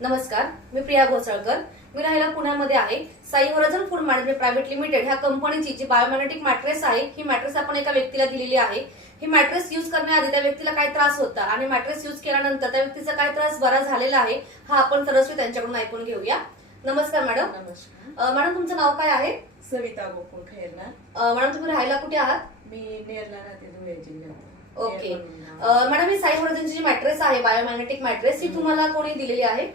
नमस्कार, मी प्रिया घोसळकर. मी राहायला पुण्यामध्ये आहे. Sai horizon food management private limited ह्या कंपनीची जी बायोमॅग्नेटिक मॅट्रेस आहे, ही मॅट्रेस आपण एका व्यक्तीला दिलेली आहे. ही मॅट्रेस यूज करण्याआधी त्या व्यक्तीला काय त्रास होता आणि मॅट्रेस यूज केल्यानंतर त्या व्यक्तीचा काय त्रास बरा झालेला आहे, हा आपण सरस्वती त्यांच्याकडून ऐकून घेऊया. नमस्कार मॅडम. नमस्कार. मॅडम, तुमचं नाव काय आहे? सविता गोकुळ खैरनार. मॅडम, तुम्ही राहायला कुठे आहात? मी नेरला राहते, धुळे जिल्ह्यात. ओके. मॅडम, ही साई होरायझनची जी मॅट्रेस आहे बायोमॅग्नेटिक मॅट्रेस, ही तुम्हाला कोणी दिलेली आहे?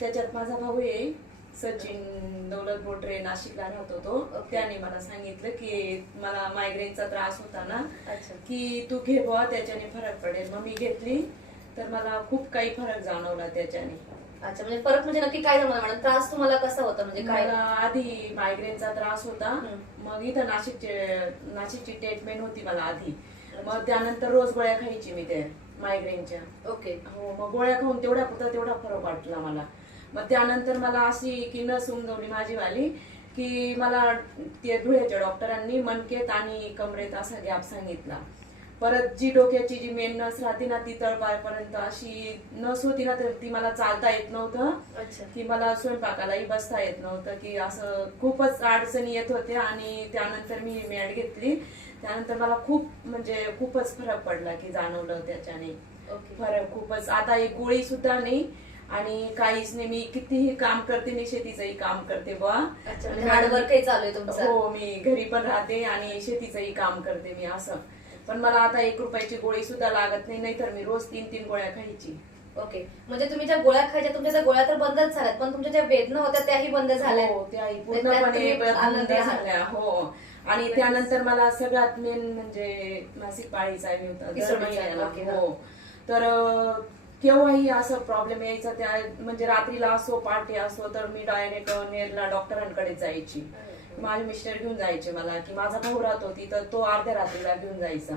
त्याच्यात माझा भाऊ आहे सचिन दौलत बोटरे, नाशिकला राहतो तो. त्याने मला सांगितलं की मला मायग्रेनचा त्रास होता ना, की तू घे बुवा, त्याच्याने फरक पडेल. मग मी घेतली तर मला खूप काही फरक जाणवला त्याच्याने. अच्छा, म्हणजे फरक म्हणजे नक्की काय झालं मॅडम? त्रास तुम्हाला कसा होता, म्हणजे काय? मला आधी मायग्रेनचा त्रास होता. मग इथं नाशिकची ट्रीटमेंट होती मला आधी. मग त्यानंतर रोज गोळ्या खायची मी त्या मायग्रेनच्या. ओके. हो, मग गोळ्या खाऊन तेवढा फरक वाटला मला. मग त्यानंतर मला अशी की नस उमजवली माझी वाली, की मला ते धुळ्याच्या डॉक्टरांनी मणकेत आणि कमरेत असा गॅप सांगितला. परत जी डोक्याची जी मेन नस राहते ना, ती तळपायापर्यंत अशी नस होती ना, तर ती मला चालता येत नव्हतं. की मला स्वयंपाकालाही बसता येत नव्हतं, की असं खूपच अडचणी येत होत्या. आणि त्यानंतर मी मॅट घेतली. त्यानंतर मला खूपच फरक पडला, की जाणवलं त्याच्याने फरक खूपच. आता एक गोळी सुद्धा नाही आणि काहीच नाही. मी कितीही काम करते, मी शेतीचंही काम करते बुवा. हार्डवर्कही चालू आहे तुमचं? हो, मी घरी पण राहते आणि शेतीचंही काम करते मी असं. पण मला आता 1 रुपयाची गोळी सुद्धा लागत नाही, नाहीतर मी रोज 3-3 गोळ्या खायची. ओके. म्हणजे तुम्ही ज्या गोळ्या खायच्या, तुमच्या त्या गोळ्या तर बंदच झाल्यात, पण तुमच्या ज्या वेदना होत्या त्याही बंद झाल्या? हो, त्याही पूर्णपणे बंद झाल्या. हो. आणि त्यानंतर मला सगळ्यात मेन म्हणजे मासिक पाळीचा होता. हो. तर केव्हाही असं प्रॉब्लेम यायचा, त्या म्हणजे रात्रीला असो पहाटे असो, तर मी डायरेक्ट नेरला डॉक्टरांकडे जायची. माझे मिस्टर घेऊन जायचे मला, की माझा भाऊ राहतो तिथं, तो अर्ध्या रात्रीला घेऊन जायचा.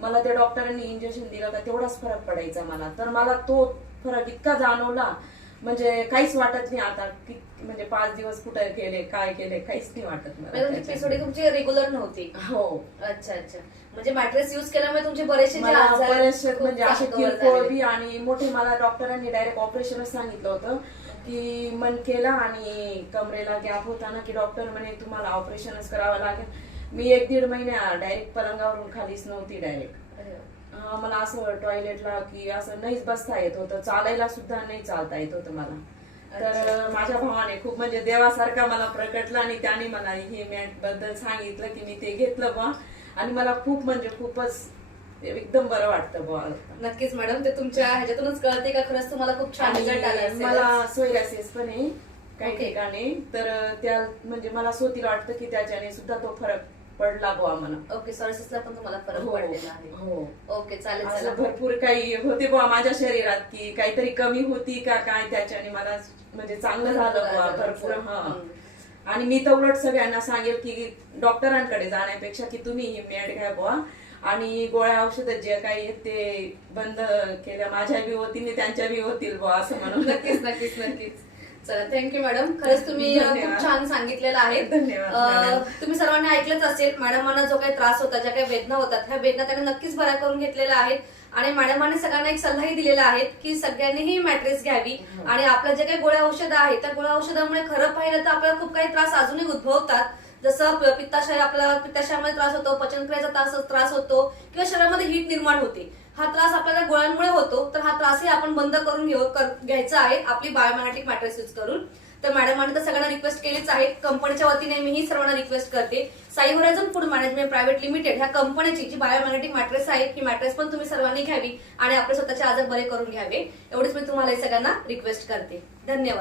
मला त्या डॉक्टरांनी इंजेक्शन दिलं का तेवढाच फरक पडायचा मला. तर मला तो फरक इतका जाणवला, म्हणजे काहीच वाटत नाही आता. म्हणजे 5 दिवस कुठे गेले, काय केले, काहीच नाही वाटत मला. पीसीओडी तुमची रेग्युलर नव्हती? हो. अच्छा अच्छा. म्हणजे मॅट्रेस युज केल्यामुळे तुमचे बरेचसे म्हणजे असे किरकोळ बी आणि मोठे, मला डॉक्टरांनी डायरेक्ट ऑपरेशनच सांगितलं होतं, की मणकेला आणि कमरेला गॅप होता ना, की डॉक्टर म्हणे तुम्हाला ऑपरेशनच करावं लागेल. मी 1-1.5 महिना डायरेक्ट पलंगावरून खालीच नव्हती डायरेक्ट. मला असं टॉयलेटला की असं नाहीच बसता येत होतं, चालायला सुद्धा नाही चालता येत होतं मला. तर माझ्या भावाने खूप म्हणजे देवासारखा मला प्रकटला आणि त्याने मला हे मॅट बद्दल सांगितलं, की मी ते घेतलं बा. आणि मला खूपच एकदम बरं वाटतं बुवा. नक्कीच मॅडम, ते तुमच्या ह्याच्यातूनच कळते का खरंच तुम्हाला खूप छान रिझल्ट आला? मला सोयरासिस पण आहे काही ठिकाणी, तर त्या म्हणजे मला स्वतःला वाटतं की त्याच्याने सुद्धा तो फरक पडला बुवा मला. ओके. सोरायसिसला पण तुम्हाला फरक पडलेला आहे? हो. ओके, चालेल. असं भरपूर काही होते बुवा माझ्या शरीरात, की काहीतरी कमी होती का काय, त्याच्याने मला म्हणजे चांगलं झालं बुवा भरपूर. हा. आणि मी तर उलट सगळ्यांना सांगेल की डॉक्टरांकडे जाण्यापेक्षा की तुम्ही ही मॅट घ्या बुवा, आणि गोळ्या औषधं जे काही आहेत ते बंद केल्या माझ्या बी होतील, त्यांच्या बी होतील बुवा, असं म्हणून. नक्कीच नक्कीच नक्कीच. चला, थँक्यू मॅडम. खरंच तुम्ही खूप छान सांगितलेलं आहे. धन्यवाद. तुम्ही सर्वांनी ऐकलंच असेल, मॅडमना जो काही त्रास होता, ज्या काही वेदना होतात, ह्या वेदना त्यांनी नक्कीच बऱ्या करून घेतलेल्या आहेत. आणि मॅडमांनी सगळ्यांना एक सल्लाही दिलेला आहे की सगळ्यांनी ही मॅट्रेस घ्यावी. आणि आपल्या जे काही गोळ्या औषधं आहेत, त्या गोळ्या औषधामुळे खरं पाहिलं तर आपल्याला खूप काही त्रास अजूनही उद्भवतात. जसं आपल्याला पित्ताशयामध्ये त्रास होतो, पचनक्रियेचा त्रास होतो, किंवा शरीरामध्ये हीट निर्माण होते. हा त्रास आपल्याला गोळ्यांमुळे होतो, तर हा त्रासही आपण बंद करून घ्यायचा आहे आपली बायोमॅग्नेटिक मॅट्रेस यूज करून. तर मॅडमांनी तर सगळ्यांना रिक्वेस्ट केलीच आहे. कंपनीच्या वतीने मीही सर्वांना रिक्वेस्ट करते, Sai horizon food management private limited ह्या कंपनीची जी बायोमॅग्नेटिक मॅट्रेस आहे, ही मॅट्रेस पण तुम्ही सर्वांनी घ्यावी आणि आपले स्वतःचे आजार बरे करून घ्यावे. एवढीच मी तुम्हाला सगळ्यांना रिक्वेस्ट करते. धन्यवाद.